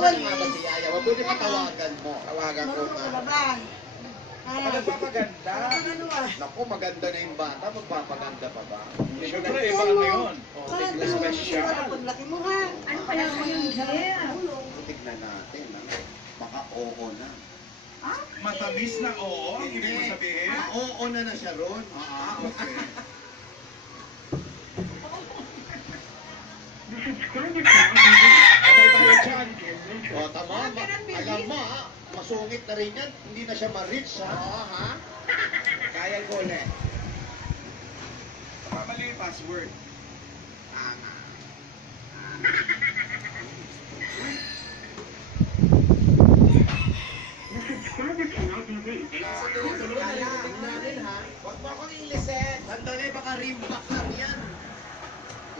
Nasaan na nga ba si Yaya? Mabuti patawagan mo. Tawagan ko Marunong na. ka na ba? Nagpapaganda. Naku, maganda na yung bata. Magpapaganda pa ba? Siyempre, iba ano yun. Parang tignan mo. special. Paglaki mo ha. Ano kaya mo yung deal? Tignan natin. Baka oo na. Matamis na oo, ibig mo sabihin? Oo na siya ron. Okay. Patay tayo dyan. O, tama. Alam mo, masungit na rin yan. Hindi na siya ma-reach, ha? Oo, ha? Kaya ko ulit. Mali yung password. Huwag mo akong ilisin. Sandali, baka rimback lang yan.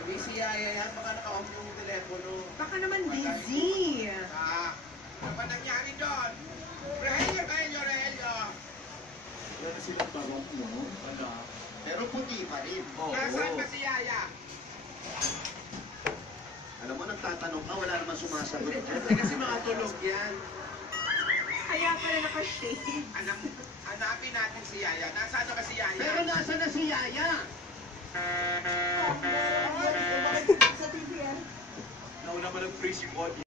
Hindi si Yaya yan. Baka naka-off yung telepono. Baka naman busy. Ano ba nangyari doon? Rogelio. Wala na silang barong mo. Pero puti pa rin. Nasaan ba si Yaya? Alam mo, nagtatanong ka, wala naman sumasagot. Kasi mga tulog yan. Kaya pala naka-shade. Hanapin natin si Yaya. Nasaan na ba si Yaya? Pero nasa na si Yaya? Sa TV yan. Nauna ba nag-freeze yung audio?